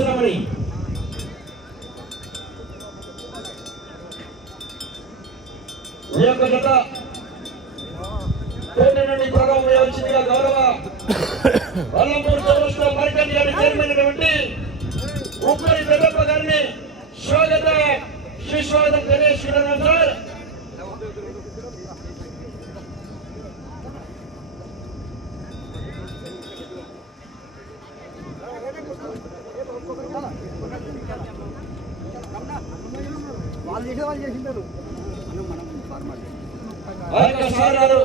చేస్తున్నామని ఈ యొక్క గత కోటి నుండి ప్రభావం వచ్చిందిగా గౌరవ అల్లంపూర్ చౌరస్తా మార్కెట్ గారి చైర్మన్ అయినటువంటి ఉప్పరి పెద్దప్ప గారిని స్వాగత సుస్వాగతం తెలియజేసుకున్నాను సార్ వాళ్ళు చేసే వాళ్ళు చేసింటారు ఆ యొక్క సార్ గారు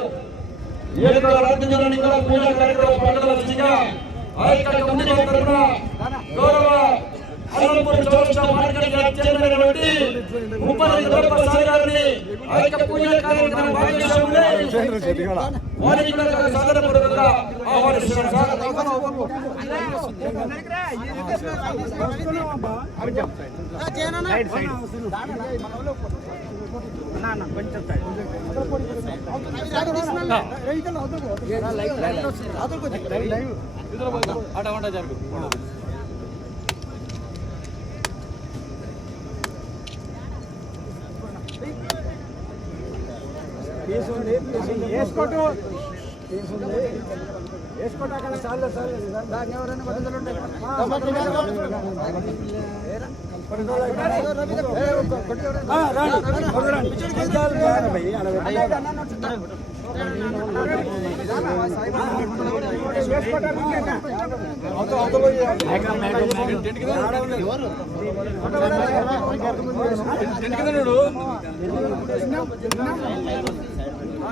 ఏడుకో రాజ్యాంగాన్ని కూడా పూజా కార్యక్రమం పండుగల విధంగా యొక్క కమిటీ తరఫున గౌరవ అనంతపురం చౌరస్తా మార్కెట్ ఉప్పరి దొరప సార్ గారిని యొక్క పూజా కార్యక్రమం భాగస్వాములై. వారికి కూడా సాదరపూర్వకంగా ఆహ్వానిస్తున్నాం సార్. వేసుకోటు వేసుకోట అక్కడ చాలు చాలు దాన్ని ఎవరైనా బదులు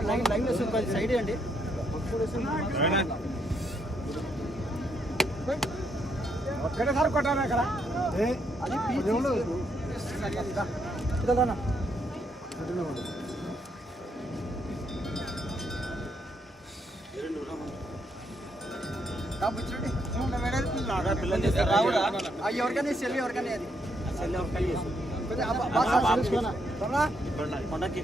లైన్ లైన్ సైడ్ అండి ఒక్కడేసారి కొట్టాను ఇదన్నా ఎవరికైనా సెల్ ఎవరికైనా అది సెల్ ఎవరికైనా కొండకి.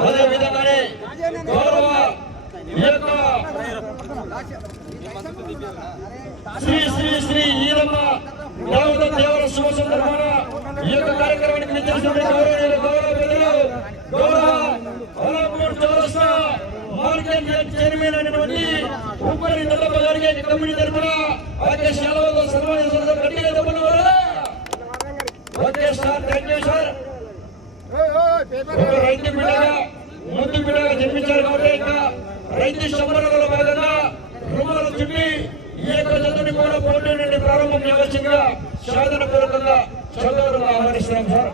అదే విధంగానే గౌరవ ఈ యొక్క శ్రీ శ్రీ శ్రీ ఈరమ్మ దేవత దేవర శుభ సందర్భాన ఈ యొక్క కార్యక్రమానికి విచ్చేసినటువంటి గౌరవ గౌరవ పెద్దలు గౌరవ అలంపూర్ చౌరస్తా మార్కెట్ చైర్మన్ అయినటువంటి గారికి కమిటీ తరఫున గట్టిగా okay sir thank you sir. ఒక రైతు బిడ్డగా ముందు బిడ్డగా జన్మించారు కాబట్టి ఇంకా రైతు సంబరాలలో భాగంగా రుమాలు చుట్టి ఈ యొక్క చదువుని కూడా పోటీ నుండి ప్రారంభం చేయవలసిందిగా సాధన పూర్వకంగా చదువుగా ఆహ్వానిస్తున్నాం సార్.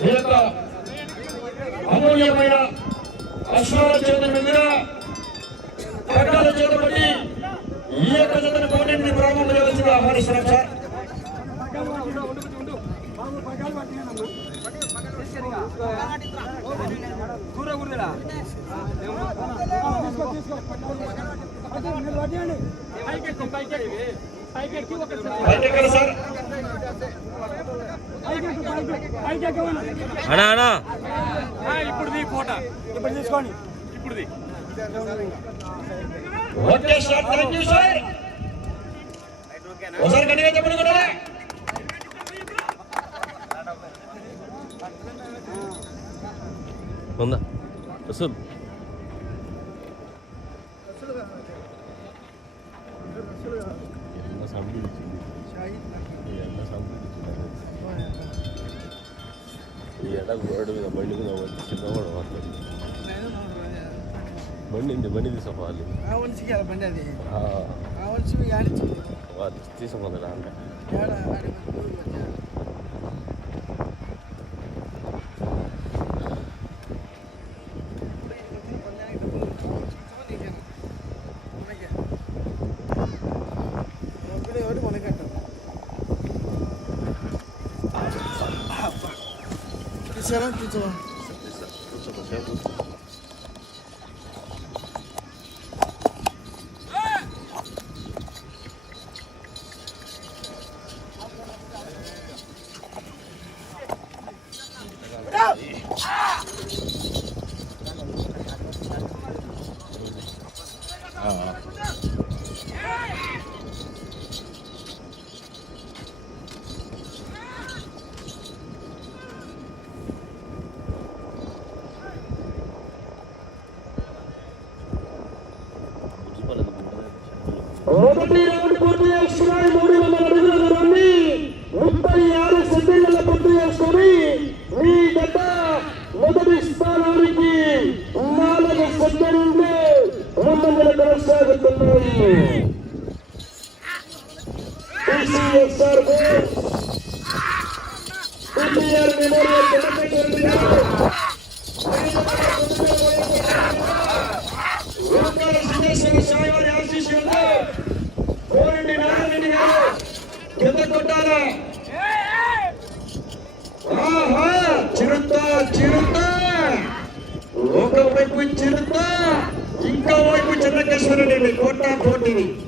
ఈ యొక్క అమూల్యమైన అశ్వాల చేతుల మీద పట్టాల చేతబట్టి ఈ యొక్క చదువుని పోటీ నుండి ప్రారంభం చేయవలసిందిగా ఆహ్వానిస్తున్నాం సార్. దూర కూడదా ఇప్పుడు ఫోటో. ఇప్పుడు తీసుకోండి. ఇప్పుడుది okay sir. Thank you sir. ఒకసారి గట్టిగా కూడా ఉందా రసూల్ ఈ ఎండ గోడ మీద బండి మీద చిన్న కూడా పడుతుంది బండి ఇంత బండి తీసుకోవాలి తీసుకోమందా అంటే 走了，走了。Ô, menino! ఒకవైపు చిరుత ఇంకో వైపు చిన్నకేశ్వరుడు కోట కోటిని.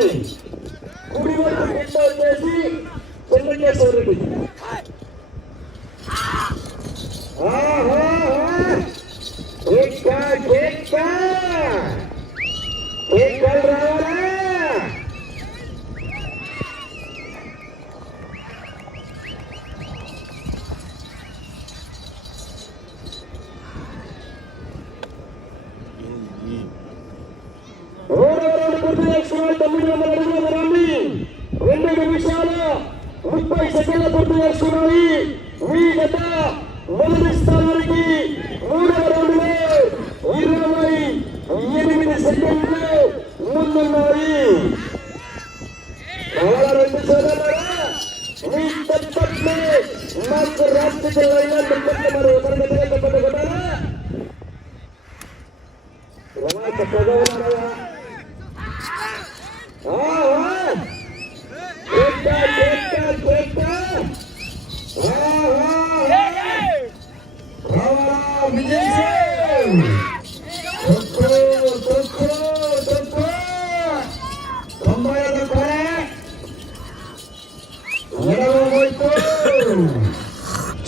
frente. O primeiro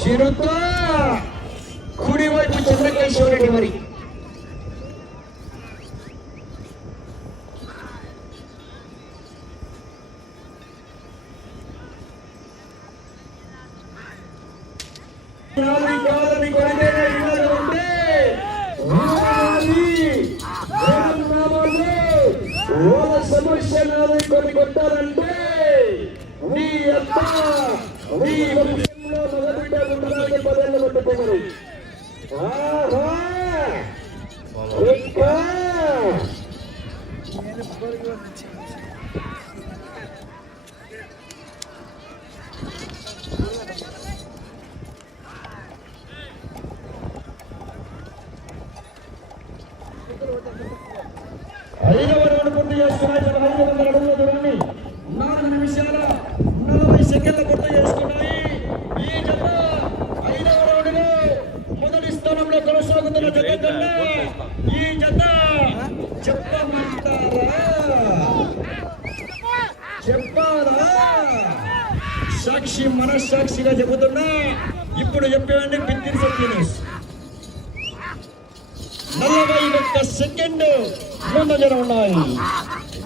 चिरुता खुडीवर पंचक्रकाई शिवराठी मारी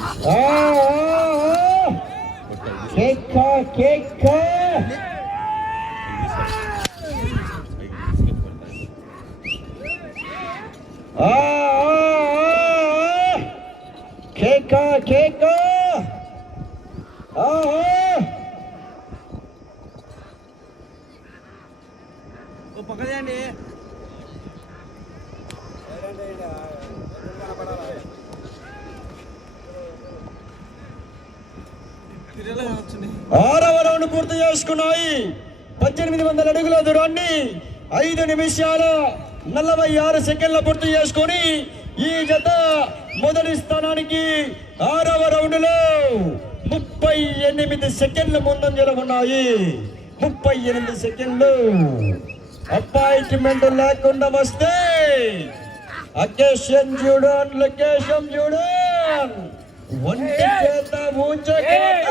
ఆ, ఆ, ఆ. కేక కేక ఆ, ఆ, ఆ. కేక కేక ఆ, ఆ. ఓ పక్కదేయండి తిరగలే కనొచ్చింది ఆరవ రౌండ్ పూర్తి చేసుకున్నాయి. పద్దెనిమిది వందల అడుగుల దూరాన్ని ఐదు నిమిషాల నలభై ఆరు సెకండ్ల పూర్తి చేసుకొని ఈ జత మొదటి స్థానానికి ఆరవ రౌండ్లో ముప్పై ఎనిమిది సెకండ్లు ముందంజలో ఉన్నాయి. ముప్పై ఎనిమిది సెకండ్లు. అపాయింట్మెంట్ లేకుండా వస్తే అకేషన్ చూడన్ లొకేషన్ చూడన్ ఒంటి చేత ఊచకోట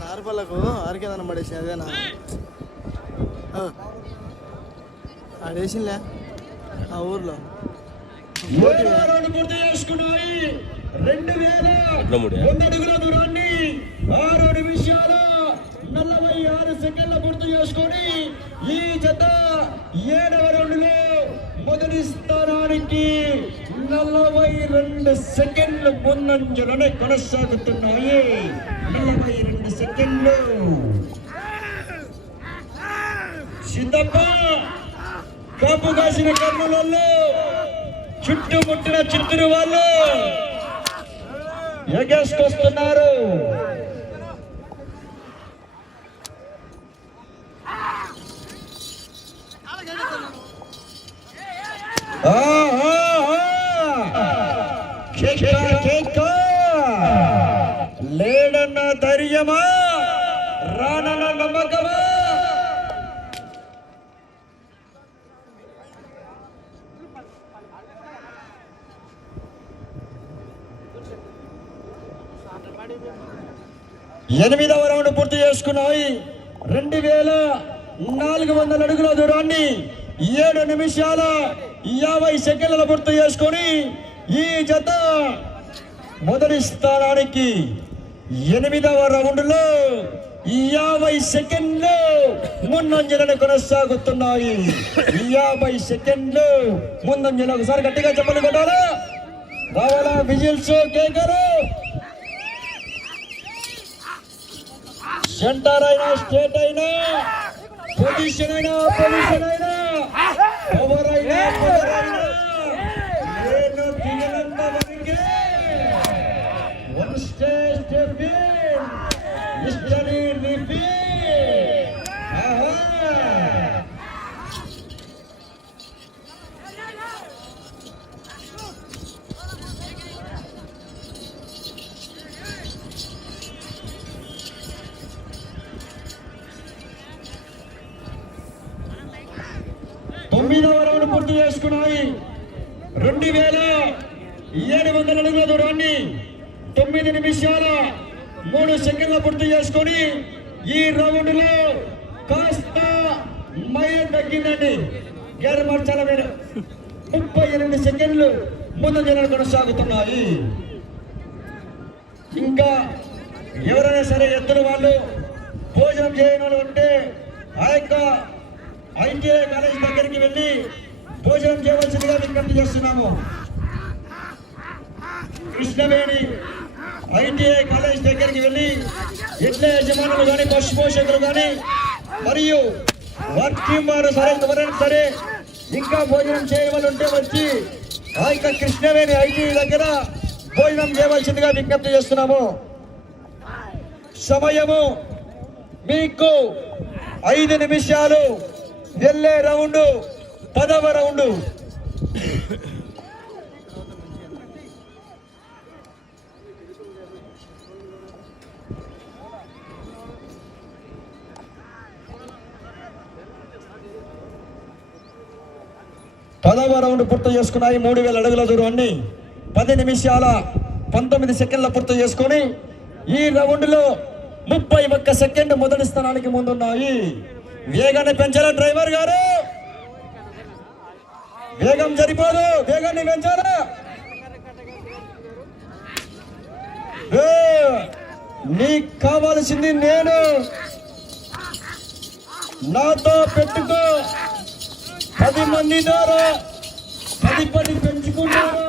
నారుపల్లకు ఆరికేదన్న పడేసి అదేనా ఆడేసిందిలే ఆ ఊర్లో. పూర్తి చేసుకున్నాయి. రెండు వేల వంద అడుగుల దూరాన్ని ఆరు నిమిషాల నలభై ఆరు సెకండ్ల పూర్తి చేసుకొని ఈ జత ఏడవ రెండులో మొదటి స్థానానికి నలభై రెండు సెకండ్లు ముందంజలోనే కొనసాగుతున్నాయి. నలభై రెండు సెకండ్లు. సిద్ధప్ప! కాపు కాసిన కర్నూలలో చుట్టుముట్టిన చిత్తూరు వాళ్ళు ఎగేసుకొస్తున్నారు. ఎనిమిదవ రౌండ్ పూర్తి చేసుకున్నాయి. రెండు వేల నాలుగు వందల అడుగుల దూరాన్ని ఏడు నిమిషాల యాభై సెకండ్ల పూర్తి చేసుకొని ఈ జత మొదటి స్థానానికి ఎనిమిదవ రౌండ్లో యాభై సెకండ్లు ముందంజలను కొనసాగుతున్నాయి. యాభై సెకండ్లు ముందంజలు. ఒకసారి గట్టిగా చెప్పలు కొట్టాలా? రావాలా? విజిల్స్ కేకరు సెంటర్ అయినా స్టేట్ అయినా పొజిషన్ అయినా పొజిషన్ అయినా పవర్ అయినా పవర్ అయినా నేను దిగినంత వరకే one stage tiffin history repeat ఇంకా ఎవరైనా సరే ఎత్తున వాళ్ళు భోజనం చేయని వాళ్ళు ఉంటే ఆ యొక్క ఐటీఐ కాలేజ్ దగ్గరికి వెళ్ళి భోజనం చేయవలసిందిగా విజ్ఞప్తి చేస్తున్నాము. కృష్ణవేణి ఐటీఐ కాలేజ్ దగ్గరికి వెళ్ళి ఎట్ల యజమానులు కానీ పశు పోషకులు కానీ మరియు వర్కింగ్ వారు సరే ఎవరైనా సరే ఇంకా భోజనం చేయవలంటే వచ్చి ఆ యొక్క కృష్ణవేణి ఐటీఐ దగ్గర భోజనం చేయవలసిందిగా విజ్ఞప్తి చేస్తున్నాము. సమయము మీకు ఐదు నిమిషాలు వెళ్ళే రౌండ్ పదవ రౌండ్. పదవ రౌండ్ పూర్తి చేసుకున్నాయి మూడు వేల అడుగుల దూరాన్ని. పది నిమిషాల పంతొమ్మిది సెకండ్ల పూర్తి చేసుకొని ఈ రౌండ్లో ముప్పై ఒక్క సెకండ్ మొదటి స్థానానికి ముందున్నాయి. వేగాన్ని పెంచారా డ్రైవర్ గారు? వేగం సరిపోదు వేగాన్ని పెంచారా? ఏ, నీకు కావాల్సింది నేను. నాతో పెట్టుకో. పది మంది ద్వారా పది పది పెంచుకున్నారా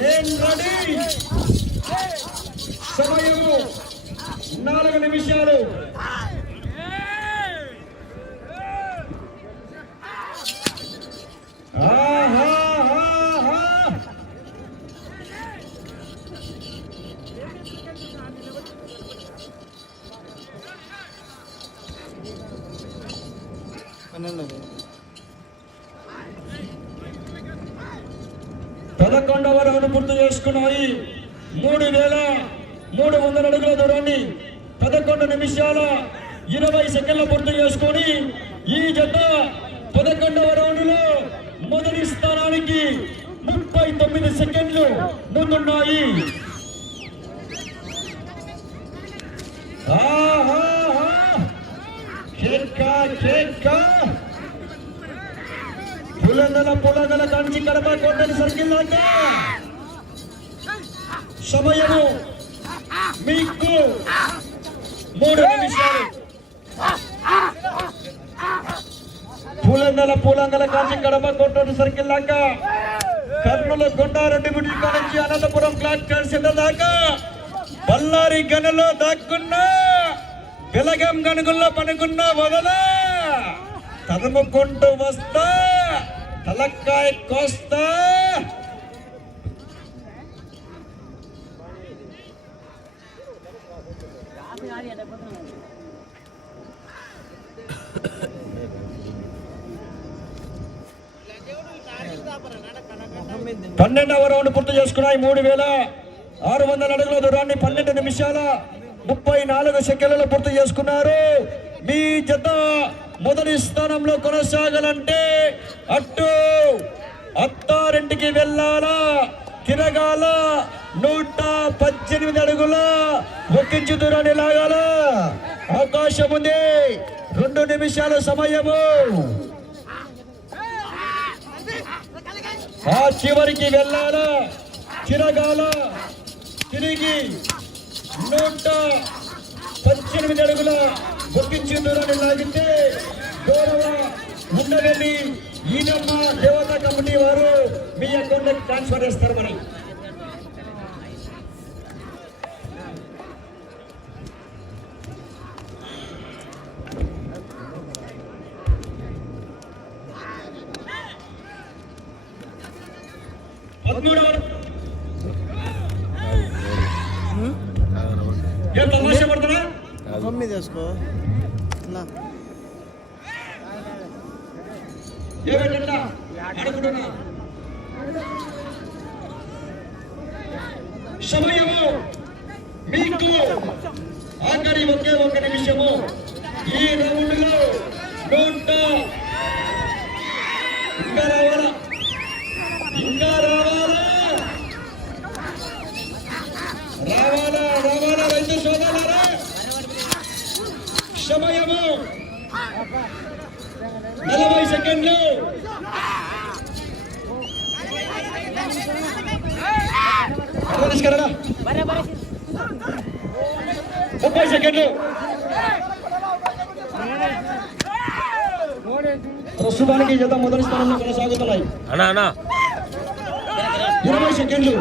నేను రెడీ సమయము నాలుగు నిమిషాలు చేసుకున్నాయి మూడు వేల మూడు వందల అడుగుల దూరాన్ని పదకొండు నిమిషాల ఇరవై సెకండ్ల పూర్తి చేసుకొని ఈ జత పదకొండవ రౌండ్లో మొదటి స్థానానికి ముప్పై తొమ్మిది సెకండ్లు ముందున్నాయి. పులందల పులందల కంచి కడప కొట్టని సర్కిల్ దాకా! సమయము మీకు మూడు నిమిషాలు. పూలందల పూలందల కాంచి కడప కోటని సర్కిల్ దాకా కర్నూలు కొండారెడ్డి గుడి నుంచి అనంతపురం క్లాక్ కలిసిన దాకా బళ్ళారి గనులో దాక్కున్నా పిలగం గనుగుల్లో పనుకున్నా వదలా తరుముకుంటూ వస్తా తలక్కాయ కోస్తా పన్నెండవ రౌండ్ పూర్తి చేసుకున్నాయి మూడు వేల ఆరు వందల అడుగుల దూరాన్ని పన్నెండు నిమిషాల ముప్పై నాలుగు సెకండ్లలో పూర్తి చేసుకున్నారు. మీ జత మొదటి స్థానంలో కొనసాగాలంటే అట్టు అత్తారింటికి వెళ్ళాలా తిరగాల నూట పద్దెనిమిది అడుగుల ఒక్కించి దూరాన్ని లాగాల. అవకాశం ఉంది. రెండు నిమిషాల సమయము. ఆ చివరికి వెళ్ళాలా? తిరగాల తిరిగి నూట పద్దెనిమిది అడుగుల బొక్కించి దూరాన్ని లాగితే గౌరవ ఉండవెళ్ళి ఈనమ్మ దేవతా కమిటీ వారు మీ అకౌంట్ ట్రాన్స్ఫర్ చేస్తారు మనం పదమూడవ ఏం తమాషా పడుతున్నా మొహం మీద వేసుకో నా ఏమిటంట అడుగుతున్నా సమయము మీకు. ఆఖరి ఒకే ఒక నిమిషము. ఈ రౌండ్లో నూట ఇంకా రావాలా ఇంకా రావాలా రావాలా రావాలా రైతు సోదరులారా సమయము నలభై సెకండ్లు. అర్థం తీసుకురారా ముప్పై సెకండ్లు. ప్రస్తుతానికి జత మొదటి స్థానంలో కొనసాగుతున్నాయి. ఇరవై సెకండ్లు.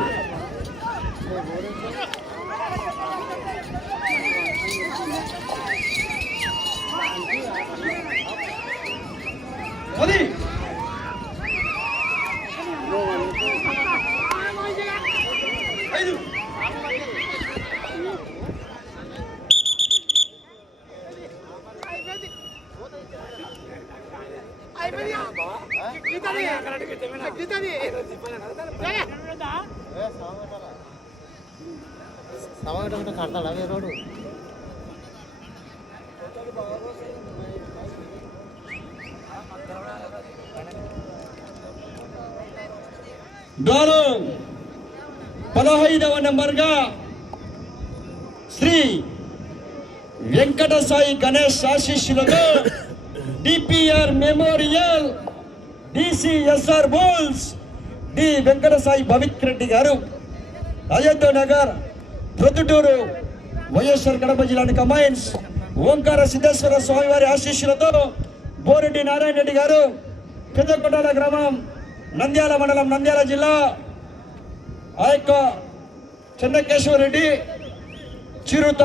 సమాగం కడతాడా వేరోడు గాను పదహైదవ నెంబర్గా శ్రీ వెంకట సాయి గణేష్ ఆశీస్సులతో DPR memorial DCSR బోల్స్ D Venkata Sai Bhavith Reddy గారు అయోధ్య నగర్ ప్రొద్దుటూరు వైఎస్ఆర్ కడప జిల్లాని అమ్మాయిన్స్ ఓంకార సిద్ధేశ్వర స్వామివారి ఆశీస్సులతో బోరెడ్డి నారాయణ రెడ్డి గారు పెద్దకొండాల గ్రామం నంద్యాల మండలం నంద్యాల జిల్లా ఆ యొక్క చెన్నకేశ్వరరెడ్డి చిరుత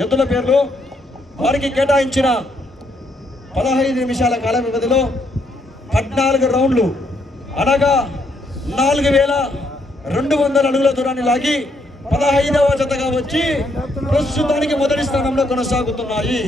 ఎద్దుల పేర్లు వారికి కేటాయించిన పదహైదు నిమిషాల కాల వ్యవధిలో పద్నాలుగు రౌండ్లు. అనగా నాలుగు వేల రెండు వందల అడుగుల దూరాన్ని లాగి పదహైదవ జతగా వచ్చి ప్రస్తుతానికి మొదటి స్థానంలో కొనసాగుతున్నాయి.